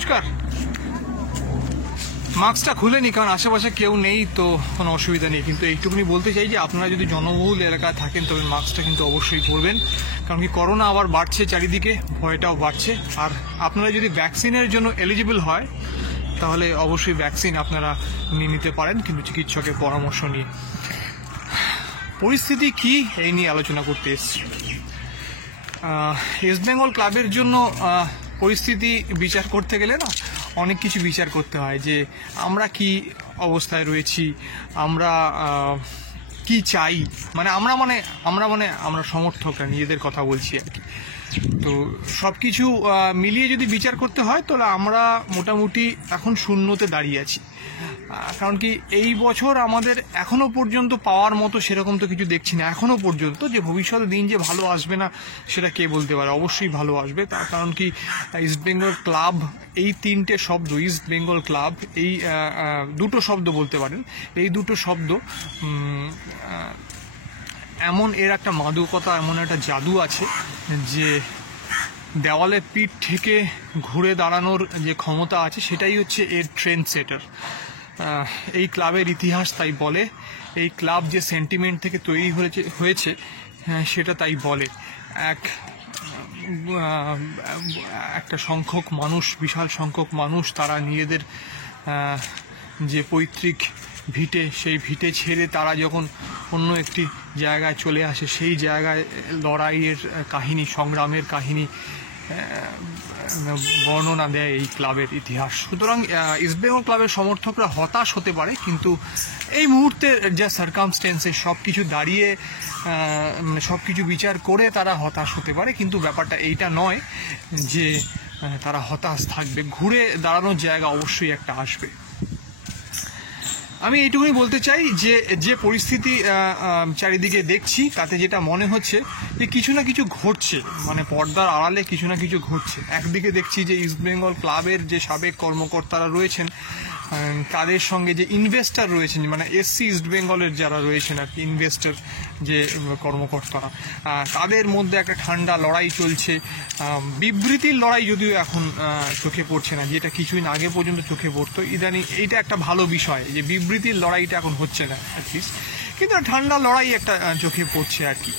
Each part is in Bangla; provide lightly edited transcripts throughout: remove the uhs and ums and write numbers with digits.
নমস্কার। মাস্কটা খুলেনি কারণ আশেপাশে কেউ নেই, তো কোনো অসুবিধা নেই, কিন্তু এইটুকুনি বলতে চাই যে আপনারা যদি জনবহুল এলাকায় থাকেন তবে মাস্কটা কিন্তু অবশ্যই পরবেন, কারণ কি করোনা আবার বাড়ছে চারিদিকে, ভয়টাও বাড়ছে। আর আপনারা যদি ভ্যাকসিনের জন্য এলিজিবল হয় তাহলে অবশ্যই ভ্যাকসিন আপনারা নিয়ে নিতে পারেন, কিন্তু চিকিৎসকের পরামর্শ নিয়ে। পরিস্থিতি কি এই নিয়ে আলোচনা করতে এসেছি। ইস্ট বেঙ্গল ক্লাবের জন্য পরিস্থিতি বিচার করতে গেলে না অনেক কিছু বিচার করতে হয়, যে আমরা কি অবস্থায় রয়েছি, আমরা কি চাই, আমরা সমর্থকরা নিজেদের কথা বলছি আর কি। তো সব কিছু মিলিয়ে যদি বিচার করতে হয় তাহলে আমরা মোটামুটি এখন শূন্যতে দাঁড়িয়ে আছি, কারণ কি এই বছর আমাদের এখনো পর্যন্ত পাওয়ার মতো সেরকম তো কিছু দেখছি না এখনো পর্যন্ত। যে ভবিষ্যতে দিন যে ভালো আসবে না সেটা কে বলতে পারে, অবশ্যই ভালো আসবে। তার কারণ কি ইস্ট বেঙ্গল ক্লাব, এই তিনটে শব্দ ইস্ট বেঙ্গল ক্লাব, এই দুটো শব্দ বলতে পারেন, এই দুটো শব্দ এমন এর একটা মাদকতা, এমন একটা জাদু আছে যে দেওয়ালে পিঠ থেকে ঘুরে দাঁড়ানোর যে ক্ষমতা আছে সেটাই হচ্ছে এর ট্রেন্ড সেটার। এই ক্লাবের ইতিহাস তাই বলে, এই ক্লাব যে সেন্টিমেন্ট থেকে তৈরি হয়েছে সেটা তাই বলে। একটা সংখ্যক মানুষ, বিশাল সংখ্যক মানুষ, তারা নিজেদের যে পৈতৃক ভিটে, সেই ভিটে ছেড়ে তারা যখন অন্য একটি জায়গায় চলে আসে, সেই জায়গায় লড়াইয়ের কাহিনী, সংগ্রামের কাহিনী বর্ণনা দেয় এই ক্লাবের ইতিহাস। সুতরাং ইস্ট বেঙ্গল ক্লাবের সমর্থকরা হতাশ হতে পারে, কিন্তু এই মুহূর্তে যা সার্কামস্টেন্সে সব কিছু দাঁড়িয়ে সব কিছু বিচার করে তারা হতাশ হতে পারে, কিন্তু ব্যাপারটা এইটা নয় যে তারা হতাশ থাকবে। ঘুরে দাঁড়ানোর জায়গা অবশ্যই একটা আসবে। আমি এইটুকুই বলতে চাই যে যে পরিস্থিতি চারিদিকে দেখছি তাতে যেটা মনে হচ্ছে যে কিছু না কিছু ঘটছে, মানে পর্দার আড়ালে কিছু না কিছু ঘটছে। একদিকে দেখছি যে ইস্ট বেঙ্গল ক্লাবের যে সাবেক কর্মকর্তারা রয়েছেন তাদের সঙ্গে যে ইনভেস্টার রয়েছেন, মানে এসসি ইস্ট বেঙ্গলের যারা রয়েছেন আর কি, ইনভেস্টার যে কর্মকর্তারা, তাদের মধ্যে একটা ঠান্ডা লড়াই চলছে। বিবৃতির লড়াই যদিও এখন চোখে পড়ছে না, যেটা কিছুদিন আগে পর্যন্ত চোখে পড়তো। ইদানিং এইটা একটা ভালো বিষয় যে বিবৃতির লড়াইটা এখন হচ্ছে না অ্যাটলিস্ট, কিন্তু ঠান্ডা লড়াই একটা চোখে পড়ছে আর কি।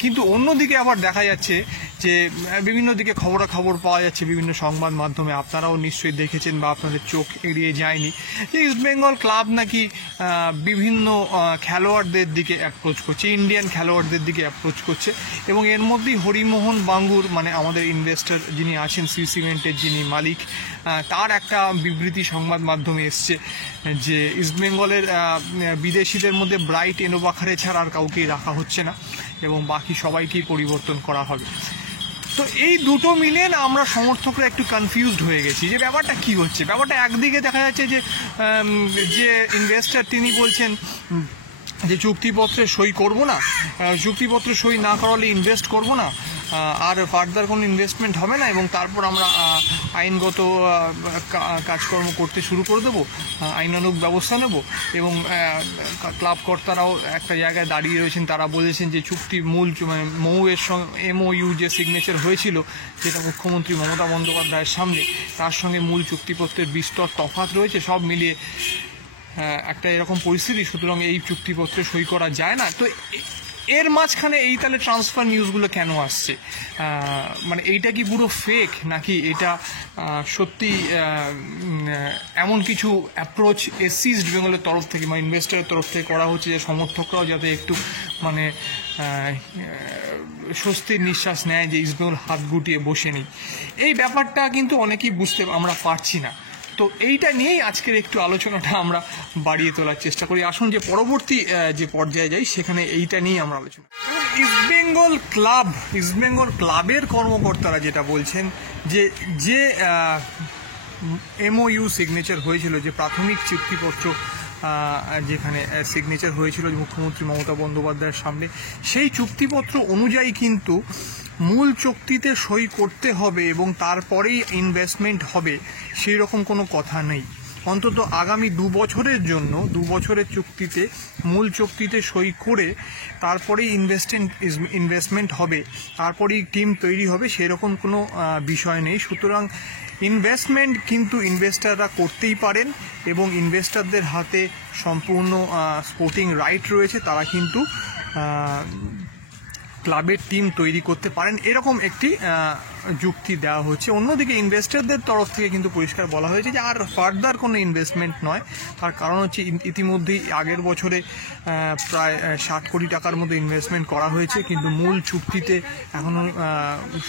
কিন্তু অন্যদিকে আবার দেখা যাচ্ছে যে বিভিন্ন দিকে খবরাখবর পাওয়া যাচ্ছে বিভিন্ন সংবাদ মাধ্যমে, আপনারাও নিশ্চয়ই দেখেছেন বা আপনাদের চোখ এড়িয়ে যায়নি, যে ইস্ট বেঙ্গল ক্লাব নাকি বিভিন্ন খেলোয়াড়দের দিকে অ্যাপ্রোচ করছে, ইন্ডিয়ান খেলোয়াড়দের দিকে অ্যাপ্রোচ করছে। এবং এর মধ্যেই হরিমোহন বাঙ্গুর, মানে আমাদের ইনভেস্টর যিনি আছেন, সি সিমেন্টের যিনি মালিক, তার একটা বিবৃতি সংবাদ মাধ্যমে এসছে যে ইস্ট বেঙ্গলের বিদেশিদের মধ্যে ব্রাইট এনোবাখারে ছাড়া আর কাউকেই রাখা হচ্ছে না এবং বাকি সবাইকেই পরিবর্তন করা হবে। তো এই দুটো মিলে না আমরা সমর্থকরা একটু কনফিউজড হয়ে গেছি যে ব্যাপারটা কি হচ্ছে। ব্যাপারটা একদিকে দেখা যাচ্ছে যে ইনভেস্টর তিনি বলছেন যে চুক্তিপত্রে সই করব না, চুক্তিপত্রে সই না করালে ইনভেস্ট করব না, আর ফার্দার কোনো ইনভেস্টমেন্ট হবে না, এবং তারপর আমরা আইনগত কাজকর্ম করতে শুরু করে দেবো, আইনানুগ ব্যবস্থা নেব। এবং ক্লাব কর্তারাও একটা জায়গায় দাঁড়িয়ে রয়েছেন, তারা বলেছেন যে চুক্তির মূল মৌয়ের সঙ্গে MOU যে সিগনেচার হয়েছিল, যেটা মুখ্যমন্ত্রী মমতা বন্দ্যোপাধ্যায়ের সামনে, তার সঙ্গে মূল চুক্তিপত্রের বিস্তর তফাৎ রয়েছে, সব মিলিয়ে একটা এরকম পরিস্থিতি। সুতরাং এই চুক্তিপত্রে সই করা যায় না। তো এর মাঝখানে এই তাহলে ট্রান্সফার নিউজগুলো কেন আসছে? মানে এইটা কি পুরো ফেক, নাকি এটা সত্যি এমন কিছু অ্যাপ্রোচ এসসি ইস্ট বেঙ্গলের তরফ থেকে বা ইনভেস্টরের তরফ থেকে করা হচ্ছে যে সমর্থকরাও যাতে একটু মানে স্বস্তির নিঃশ্বাস নেয় যে ইস্ট বেঙ্গল হাত গুটিয়ে বসে নেই? এই ব্যাপারটা কিন্তু অনেকেই বুঝতে আমরা পারছি না। তো এইটা নিয়েই আজকের একটু আলোচনাটা আমরা বাড়িয়ে তোলার চেষ্টা করি। আসুন যে পরবর্তী যে পর্যায়ে যাই, সেখানে এইটা নিয়ে আমরা আলোচনা। ইস্ট বেঙ্গল ক্লাবের কর্মকর্তারা যেটা বলছেন যে MOU সিগনেচার হয়েছিল, যে প্রাথমিক চুক্তিপত্র যেখানে সিগনেচার হয়েছিল মুখ্যমন্ত্রী মমতা বন্দ্যোপাধ্যায়ের সামনে, সেই চুক্তিপত্র অনুযায়ী কিন্তু মূল চুক্তিতে সই করতে হবে এবং তারপরেই ইনভেস্টমেন্ট হবে, সেই রকম কোনো কথা নেই। অন্তত আগামী 2 বছরের জন্য 2 বছরের চুক্তিতে, মূল চুক্তিতে সই করে তারপরেই ইনভেস্টমেন্ট হবে, তারপরেই টিম তৈরি হবে, সেরকম কোনো বিষয় নেই। সুতরাং ইনভেস্টমেন্ট কিন্তু ইনভেস্টাররা করতেই পারেন এবং ইনভেস্টারদের হাতে সম্পূর্ণ স্পোর্টিং রাইট রয়েছে, তারা কিন্তু ক্লাবের টিম তৈরি করতে পারেন, এরকম একটি যুক্তি দেওয়া হচ্ছে। অন্যদিকে ইনভেস্টরদের তরফ থেকে কিন্তু পরিষ্কার বলা হয়েছে যে আর ফার্দার কোনো ইনভেস্টমেন্ট নয়। তার কারণ হচ্ছে ইতিমধ্যেই আগের বছরে প্রায় 60 কোটি টাকার মতো ইনভেস্টমেন্ট করা হয়েছে, কিন্তু মূল চুক্তিতে এখনও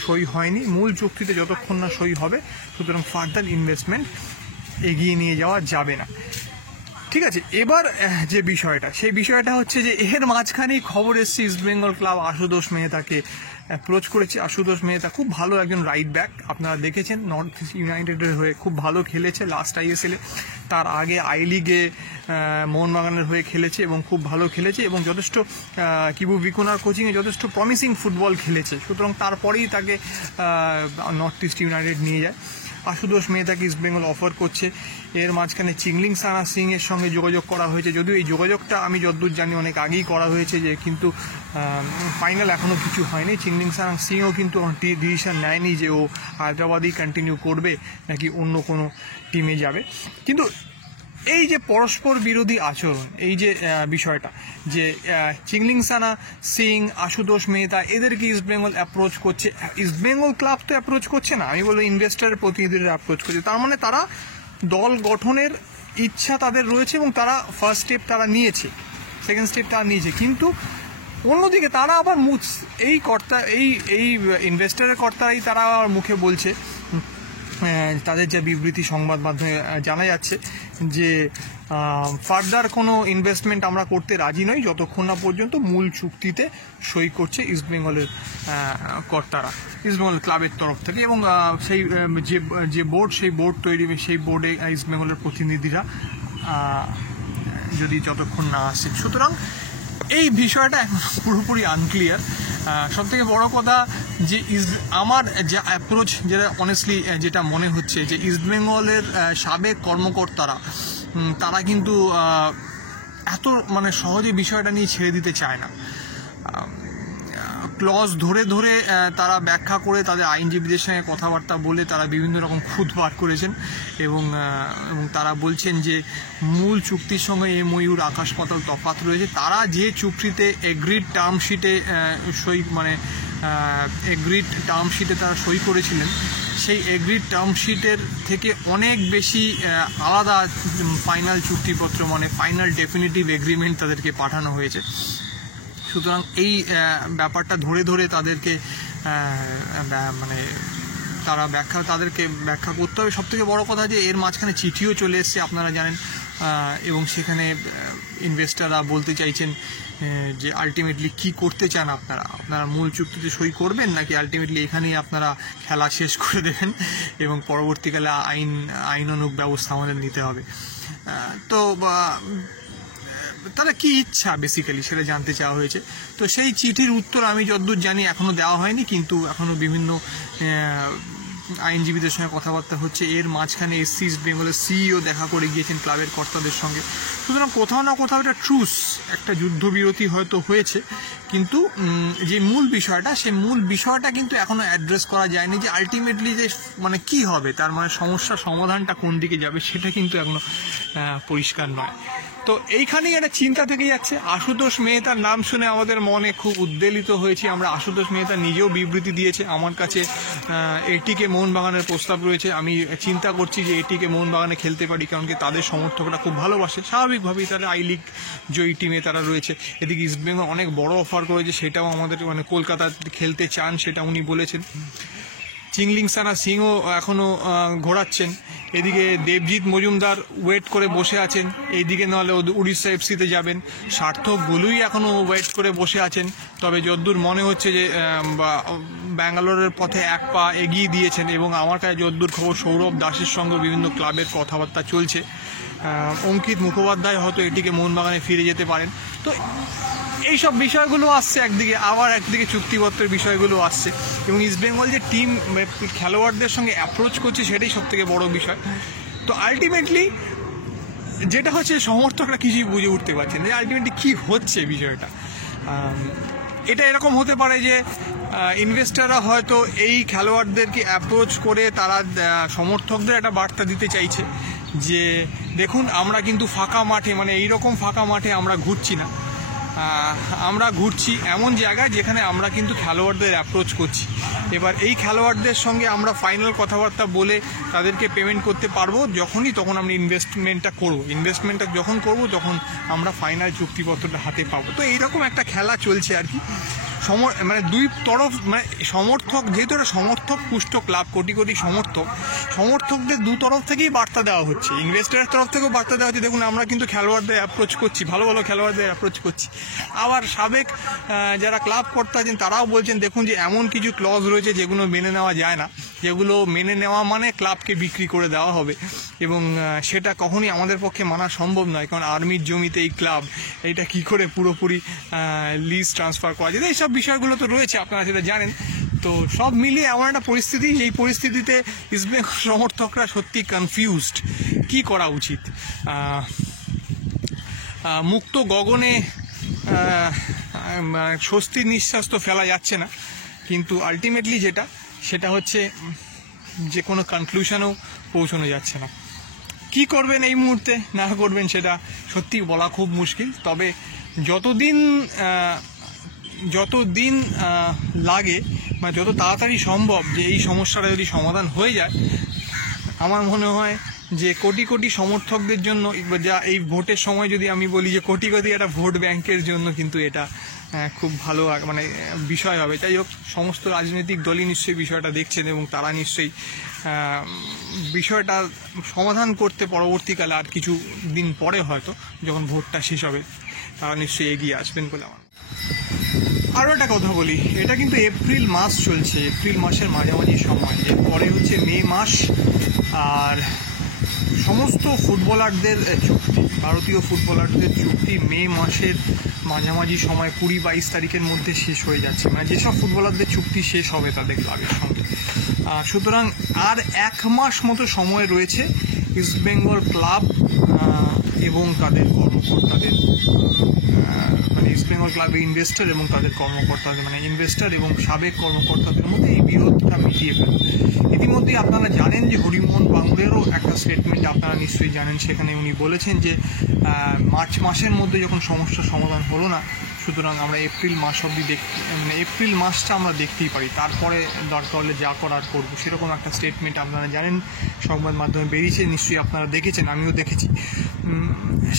সই হয়নি। মূল চুক্তিতে যতক্ষণ না সই হবে, সুতরাং ফার্দার ইনভেস্টমেন্ট এগিয়ে নিয়ে যাওয়া যাবে না। ঠিক আছে, এবার যে বিষয়টা, সেই বিষয়টা হচ্ছে যে এর মাঝখানেই খবর এসছে ইস্টবেঙ্গল ক্লাব আশুতোষ মেহতাকে অ্যাপ্রোচ করেছে। আশুতোষ মেহতা খুব ভালো একজন রাইট ব্যাক, আপনারা দেখেছেন নর্থ ইস্ট ইউনাইটেডের হয়ে খুব ভালো খেলেছে লাস্ট ISL-এ, তার আগে আই লিগে মোহনবাগানের হয়ে খেলেছে এবং খুব ভালো খেলেছে এবং যথেষ্ট কিবু ভিকুনার কোচিংয়ে যথেষ্ট প্রমিসিং ফুটবল খেলেছে। সুতরাং তারপরেই তাকে নর্থ ইস্ট ইউনাইটেড নিয়ে যায়। আশুতোষ মেহতাকে ইস্টবেঙ্গল অফার করছে। এর মাঝখানে চিংলিংসানা সিং এর সঙ্গে যোগাযোগ করা হয়েছে, যদিও এই যোগাযোগটা আমি যতদূর জানি অনেক আগেই করা হয়েছে, যে কিন্তু ফাইনাল এখনও কিছু হয়নি। চিংলিংসানা সিংও কিন্তু ডিসিশন নেয়নি যে ও হায়দ্রাবাদেই কন্টিনিউ করবে নাকি অন্য কোনো টিমে যাবে। কিন্তু এই যে পরস্পর বিরোধী আচরণ, এই যে বিষয়টা, যে চিংলিংসানা সিং, আশুতোষ মেহতা এদেরকে ইস্টবেঙ্গল অ্যাপ্রোচ করছে, ইস্টবেঙ্গল ক্লাব তো অ্যাপ্রোচ করছে না, আমি বলবো ইনভেস্টারের প্রতিনিধিরা অ্যাপ্রোচ করছে। তার মানে তারা দল গঠনের ইচ্ছা তাদের রয়েছে এবং তারা ফার্স্ট স্টেপ তারা নিয়েছে, সেকেন্ড স্টেপ তারা নিয়েছে। কিন্তু অন্যদিকে তারা আবার এই ইনভেস্টারের কর্তারাই তারা মুখে বলছে, তাদের যে বিবৃতি সংবাদ মাধ্যমে জানা যাচ্ছে যে ফার্দার কোনো ইনভেস্টমেন্ট আমরা করতে রাজি নই যতক্ষণ না পর্যন্ত মূল চুক্তিতে সই করছে ইস্টবেঙ্গলের কর্তারা, ইস্টবেঙ্গল ক্লাবের তরফ থেকে। এবং সেই যে বোর্ড, সেই বোর্ড তৈরি, সেই বোর্ডে ইস্টবেঙ্গলের প্রতিনিধিরা যদি যতক্ষণ না আসে। সুতরাং এই বিষয়টা এখন পুরোপুরি আনক্লিয়ার। সব থেকে বড় কথা যে আমার যে অ্যাপ্রোচ, যেটা অনেস্টলি যেটা মনে হচ্ছে যে ইস্টবেঙ্গলের সাবেক কর্মকর্তারা তারা কিন্তু এত সহজে বিষয়টা নিয়ে ছেড়ে দিতে চায় না। ক্লজ ধরে ধরে তারা ব্যাখ্যা করে, তাদের আইনজীবীদের সঙ্গে কথাবার্তা বলে তারা বিভিন্ন রকম খুঁত বার করেছেন এবং তারা বলছেন যে মূল চুক্তির সঙ্গে এই ময়ূর আকাশ পাতাল তফাৎ রয়েছে। তারা যে চুক্তিতে এগ্রিড টার্মশিটে এগ্রিড টার্মশিটে তারা সই করেছিলেন, সেই এগ্রিড টার্মশিটের থেকে অনেক বেশি আলাদা ফাইনাল চুক্তিপত্র, ফাইনাল ডেফিনিটিভ এগ্রিমেন্ট তাদেরকে পাঠানো হয়েছে। সুতরাং এই ব্যাপারটা ধরে ধরে তাদেরকে তাদেরকে ব্যাখ্যা করতে হবে। সবথেকে বড় কথা যে এর মাঝখানে চিঠিও চলে এসছে, আপনারা জানেন, এবং সেখানে ইনভেস্টাররা বলতে চাইছেন যে আলটিমেটলি কি করতে চান আপনারা মূল চুক্তিতে সই করবেন নাকি আলটিমেটলি এখানেই আপনারা খেলা শেষ করে দেবেন এবং পরবর্তীকালে আইনানুগ ব্যবস্থা আমাদের নিতে হবে। তো তারা কি ইচ্ছা বেসিক্যালি সেটা জানতে চাওয়া হয়েছে। তো সেই চিঠির উত্তর আমি যতদূর জানি এখনও দেওয়া হয়নি, কিন্তু এখনও বিভিন্ন আইনজীবীদের সঙ্গে কথাবার্তা হচ্ছে। এর মাঝখানে ইস্ট বেঙ্গলের সিইও দেখা করে গিয়েছেন ক্লাবের কর্তাদের সঙ্গে। সুতরাং কোথাও না কোথাও একটা ট্রুস, একটা যুদ্ধবিরতি হয়তো হয়েছে, কিন্তু যে মূল বিষয়টা, সেই মূল বিষয়টা কিন্তু এখনো অ্যাড্রেস করা যায়নি যে আলটিমেটলি যে কি হবে, তার সমস্যার সমাধানটা কোন দিকে যাবে সেটা কিন্তু এখনো পরিষ্কার নয়। তো এইখানেই একটা চিন্তা থেকে যাচ্ছে। আশুতোষ মেহতার নাম শুনে আমাদের মনে খুব উদ্বেলিত হয়েছে আমরা। আশুতোষ মেহতা নিজেও বিবৃতি দিয়েছে, আমার কাছে এটিকে মোহনবাগানের প্রস্তাব রয়েছে, আমি চিন্তা করছি যে এটিকে মোহনবাগানে খেলতে পারি, কারণ কি তাদের সমর্থকরা খুব ভালোবাসে, স্বাভাবিকভাবেই তারা আই লিগ জয়ী টিমে তারা রয়েছে। এদিকে ইস্টবেঙ্গল অনেক বড় অফার করেছে, সেটাও আমাদের কলকাতাতে খেলতে চান, সেটা উনি বলেছেন। চিংলিংসানা সিংও এখনও ঘোরাচ্ছেন, এদিকে দেবজিৎ মজুমদার ওয়েট করে বসে আছেন, এইদিকে নাহলে উড়িষ্যা এফসিতে যাবেন। সার্থক গোলুই এখনও ওয়েট করে বসে আছেন, তবে যদ্দূর মনে হচ্ছে যে ব্যাঙ্গালোরের পথে এক পা এগিয়ে দিয়েছেন এবং আমার কাছে যদ্দূর খবর সৌরভ দাসের সঙ্গে বিভিন্ন ক্লাবের কথাবার্তা চলছে। অঙ্কিত মুখোপাধ্যায় হয়তো এটিকে মোহনবাগানে ফিরে যেতে পারেন। তো এইসব বিষয়গুলো আসছে একদিকে, আবার একদিকে চুক্তিপত্রের বিষয়গুলো আসছে এবং ইস্টবেঙ্গল যে টিম খেলোয়াড়দের সঙ্গে অ্যাপ্রোচ করছে সেটাই সবথেকে বড় বিষয়। তো আলটিমেটলি যেটা হচ্ছে সমর্থকরা কিছুই বুঝে উঠতে পারছেন যে আলটিমেটলি কী হচ্ছে বিষয়টা। এটা এরকম হতে পারে যে ইনভেস্টাররা হয়তো এই খেলোয়াড়দেরকে অ্যাপ্রোচ করে তারা সমর্থকদের একটা বার্তা দিতে চাইছে যে দেখুন আমরা কিন্তু ফাঁকা মাঠে, মানে এইরকম ফাঁকা মাঠে আমরা ঘুরছি না, আমরা ঘুরছি এমন জায়গায় যেখানে আমরা কিন্তু খেলোয়াড়দের অ্যাপ্রোচ করছি। এবার এই খেলোয়াড়দের সঙ্গে আমরা ফাইনাল কথাবার্তা বলে তাদেরকে পেমেন্ট করতে পারবো যখনই, তখন আমরা ইনভেস্টমেন্টটা যখন করব তখন আমরা ফাইনাল চুক্তিপত্রটা হাতে পাবো। তো এইরকম একটা খেলা চলছে আর কি। মানে দুই তরফ, মানে সমর্থক, যেহেতু একটা সমর্থক পুষ্ট ক্লাব, কোটি কোটি সমর্থকদের দু তরফ থেকেই বার্তা দেওয়া হচ্ছে। ইনভেস্টারের তরফ থেকেও বার্তা দেওয়া হচ্ছে দেখুন আমরা কিন্তু খেলোয়াড়দের অ্যাপ্রোচ করছি, ভালো ভালো খেলোয়াড়দের অ্যাপ্রোচ করছি। আবার সাবেক যারা ক্লাব কর্তা আছেন তারাও বলছেন দেখুন যে এমন কিছু ক্লজ রয়েছে যেগুলো মেনে নেওয়া যায় না, যেগুলো মেনে নেওয়া মানে ক্লাবকে বিক্রি করে দেওয়া হবে, এবং সেটা কখনই আমাদের পক্ষে মানা সম্ভব নয়। কারণ আর্মির জমিতে এই ক্লাব, এইটা কি করে পুরোপুরি লিজ ট্রান্সফার করা যায়, এইসব বিষয়গুলো তো রয়েছে, আপনারা সেটা জানেন। তো সব মিলিয়ে এমন একটা পরিস্থিতি, এই পরিস্থিতিতে ইস্টবেঙ্গল সমর্থকরা সত্যি কনফিউজড, কি করা উচিত। মুক্ত গগনে স্বস্তির নিঃশ্বাস তো ফেলা যাচ্ছে না, কিন্তু আলটিমেটলি সেটা হচ্ছে যে কোনো কনক্লুশনেও পৌঁছানো যাচ্ছে না। কি করবেন এই মুহূর্তে না করবেন সেটা সত্যি বলা খুব মুশকিল। তবে যতদিন লাগে বা যত তাড়াতাড়ি সম্ভব যে এই সমস্যাটা যদি সমাধান হয়ে যায়, আমার মনে হয় যে কোটি কোটি সমর্থকদের জন্য, যা এই ভোটের সময় যদি আমি বলি যে কোটি কোটি একটা ভোট ব্যাংকের জন্য কিন্তু এটা খুব ভালো মানে বিষয় হবে। যাই হোক, সমস্ত রাজনৈতিক দলই নিশ্চয়ই বিষয়টা দেখছেন এবং তারা নিশ্চয়ই বিষয়টা সমাধান করতে পরবর্তীকালে আর কিছু দিন পরে হয়তো যখন ভোটটা শেষ হবে তারা নিশ্চয়ই এগিয়ে আসবেন বলে আমার। আরও একটা কথা বলি, এটা কিন্তু এপ্রিল মাস চলছে, এপ্রিল মাসের মাঝামাঝি সময়, এরপরে হচ্ছে মে মাস, আর সমস্ত ফুটবলারদের চুক্তি, ভারতীয় ফুটবলারদের চুক্তি মে মাসের মাঝামাঝি সময় 20-22 তারিখের মধ্যে শেষ হয়ে যাচ্ছে, মানে যেসব ফুটবলারদের চুক্তি শেষ হবে তাদের ক্লাবের সঙ্গে। সুতরাং আর 1 মাস মতো সময় রয়েছে ইস্টবেঙ্গল ক্লাব এবং তাদের কর্মকর্তাদের, মানে ইস্টবেঙ্গল ক্লাবের ইনভেস্টর এবং তাদের কর্মকর্তাদের, মানে ইনভেস্টর এবং সাবেক কর্মকর্তাদের মধ্যে এই বিরোধটা মিটিয়ে ফেলে। ইতিমধ্যেই আপনারা জানেন যে হরিমোহন বাঙ্গুরেরও একটা স্টেটমেন্ট আপনারা নিশ্চয়ই জানেন, সেখানে উনি বলেছেন যে মার্চ মাসের মধ্যে যখন সমস্যার সমাধান হলো না, সুতরাং আমরা এপ্রিল মাস অবধি মানে এপ্রিল মাসটা আমরা দেখতেই পারি, তারপরে দরকার হলে যা করার করবো, সেরকম একটা স্টেটমেন্ট আপনারা জানেন সংবাদ মাধ্যমে বেরিয়েছে, নিশ্চয়ই আপনারা দেখেছেন, আমিও দেখেছি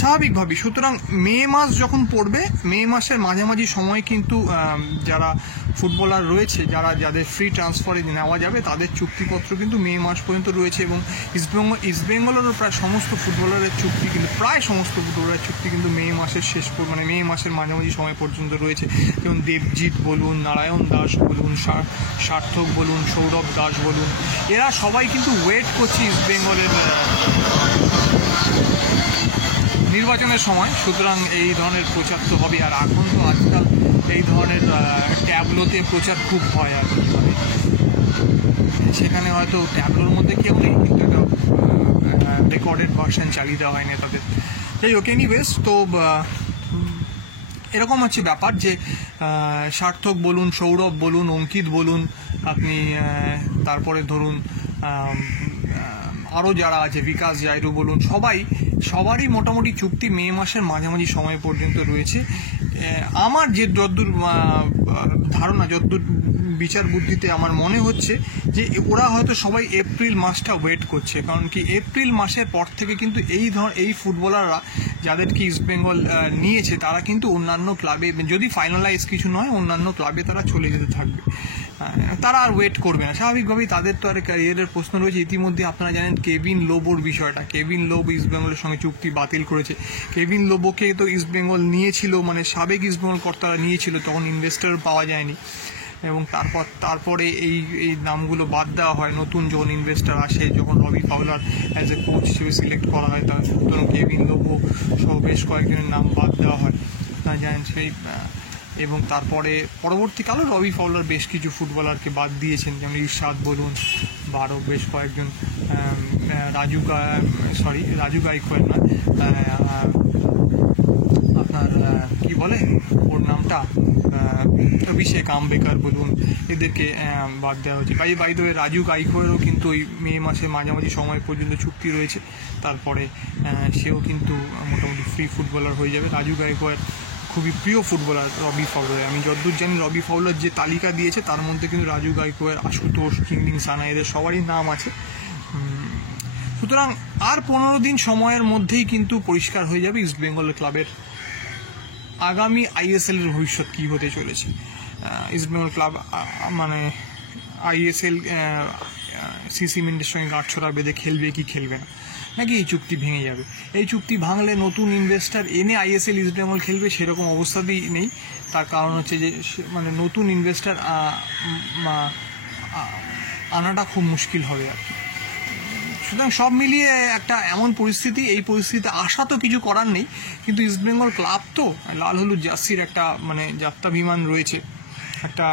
স্বাভাবিকভাবেই। সুতরাং মে মাস যখন পড়বে, মে মাসের মাঝামাঝি সময় কিন্তু যারা ফুটবলার রয়েছে, যাদের ফ্রি ট্রান্সফারে নেওয়া যাবে তাদের চুক্তিপত্র কিন্তু মে মাস পর্যন্ত রয়েছে, এবং ইস্টবেঙ্গলেরও প্রায় সমস্ত ফুটবলারের চুক্তি কিন্তু মে মাসের মানে মে মাসের মাঝামাঝি সময় পর্যন্ত রয়েছে। যেমন দেবজিৎ বলুন, নারায়ণ দাস বলুন, সার্থক বলুন, সৌরভ দাস বলুন, এরা সবাই কিন্তু ওয়েট করছে ইস্টবেঙ্গলের নির্বাচনের সময়। সুতরাং এই ধরনের প্রচার তো হবে, আর এখন তো আজকাল এই ধরনের ট্যাবলোতে প্রচার খুব হয় আর কি, মানে সেখানে হয়তো ট্যাবলোর মধ্যে কেউ নেই, কিন্তু একটা রেকর্ডেড ভার্সন চালিয়ে দেওয়া হয় নেতাদের। যাই হোক, এনিওয়েজ, তো এরকম হচ্ছে ব্যাপার যে সার্থক বলুন, সৌরভ বলুন, অঙ্কিত বলুন, আপনি তারপরে ধরুন আরও যারা আছে, বিকাশ জাইরু বলুন, সবারই মোটামুটি চুক্তি মে মাসের মাঝামাঝি সময় পর্যন্ত রয়েছে। আমার যে যতদূর ধারণা, যতদূর বিচার বুদ্ধিতে আমার মনে হচ্ছে যে ওরা হয়তো সবাই এপ্রিল মাসটা ওয়েট করছে, কারণ কি এপ্রিল মাসের পর থেকে কিন্তু এই ফুটবলাররা যাদেরকে ইস্টবেঙ্গল নিয়েছে তারা কিন্তু অন্যান্য ক্লাবে, যদি ফাইনালাইজ কিছু নয়, অন্যান্য ক্লাবে তারা চলে যেতে থাকবে, তারা আর ওয়েট করবে না। স্বাভাবিকভাবেই তাদের তো আর ক্যারিয়ারের প্রশ্ন রয়েছে। ইতিমধ্যে আপনারা জানেন কেভিন লোবোর বিষয়টা, কেভিন লোব ইস্টবেঙ্গলের সঙ্গে চুক্তি বাতিল করেছে। কেভিন লোবোকে তো ইস্টবেঙ্গল নিয়েছিল, মানে সাবেক ইস্টবেঙ্গল কর্তারা নিয়েছিল, তখন ইনভেস্টর পাওয়া যায়নি, এবং তারপরে এই নামগুলো বাদ দেওয়া হয়, নতুন যখন ইনভেস্টর আসে, যখন রবি ফাউলার অ্যাজ এ কোচ হিসেবে সিলেক্ট করা হয়, সুতরাং কেভিন লোবো সহ বেশ কয়েকজনের নাম বাদ দেওয়া হয়, জানেন সেই। এবং তারপরে পরবর্তীকালে রবি ফাউলার বেশ কিছু ফুটবলারকে বাদ দিয়েছেন, যেমন ইরশাদ বলুন বা আরও বেশ কয়েকজন রাজু গাইকোয়াড় নয়, আপনার কি বলে ওর নামটা, অভিষেক আম্বেকার বলুন, এদেরকে বাদ দেওয়া হয়েছে। বাই দ্য ওয়ে রাজু গাইকোয়াড়ও কিন্তু ওই মে মাসের মাঝামাঝি সময় পর্যন্ত চুক্তি রয়েছে, তারপরে সেও কিন্তু মোটামুটি ফ্রি ফুটবলার হয়ে যাবে। রাজু গাইকোয়াড় খুবই প্রিয় ফুটবলার রবি ফওলার। আমি যতদূর জানি রবি ফওলার যে তালিকা দিয়েছে তার মধ্যে কিন্তু রাজু গাইকোয়াড়, আশুতোষ, কিংলিং সানা এদের সবারই নাম আছে। সুতরাং আর 15 দিন সময়ের মধ্যেই কিন্তু পরিষ্কার হয়ে যাবে ইস্ট বেঙ্গল ক্লাবের আগামী আইএসএল এর ভবিষ্যৎ কী হতে চলেছে। ইস্ট বেঙ্গল ক্লাব মানে আইএসএল সিসি মিন্ডের সঙ্গে গাঁটছড়া বেঁধে খেলবে কি খেলবে না, নাকি এই চুক্তি ভেঙে যাবে। এই চুক্তি ভাঙলে নতুন ইনভেস্টার এনে আইএসএল ইস্ট বেঙ্গল খেলবে সেরকম অবস্থাতেই নেই। তার কারণ হচ্ছে যে মানে নতুন ইনভেস্টার আনাটা খুব মুশকিল হবে আর কি। সুতরাং সব মিলিয়ে একটা এমন পরিস্থিতি, এই পরিস্থিতিতে আসা তো কিছু করার নেই, কিন্তু ইস্টবেঙ্গল ক্লাব তো লাল হলুদ জার্সির একটা মানে যাত্রা বিমান রয়েছে, একটা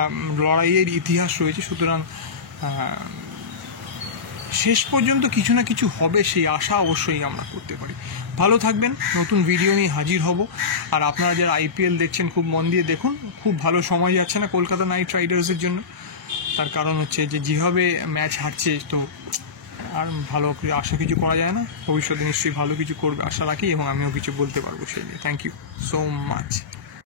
লড়াইয়ের ইতিহাস রয়েছে। সুতরাং শেষ পর্যন্ত কিছু না কিছু হবে সেই আশা অবশ্যই আমরা করতে পারি। ভালো থাকবেন, নতুন ভিডিও নিয়ে হাজির হব। আর আপনারা যারা আইপিএল দেখছেন খুব মন দিয়ে দেখুন, খুব ভালো সময় যাচ্ছে না কলকাতা নাইট রাইডার্সের জন্য। তার কারণ হচ্ছে যে যেভাবে ম্যাচ হারছে, তো আর ভালো আশা কিছু করা যায় না। ভবিষ্যতে নিশ্চয়ই ভালো কিছু করবে আশা রাখি, এবং আমিও কিছু বলতে পারবো সেই নিয়ে। Thank you so much.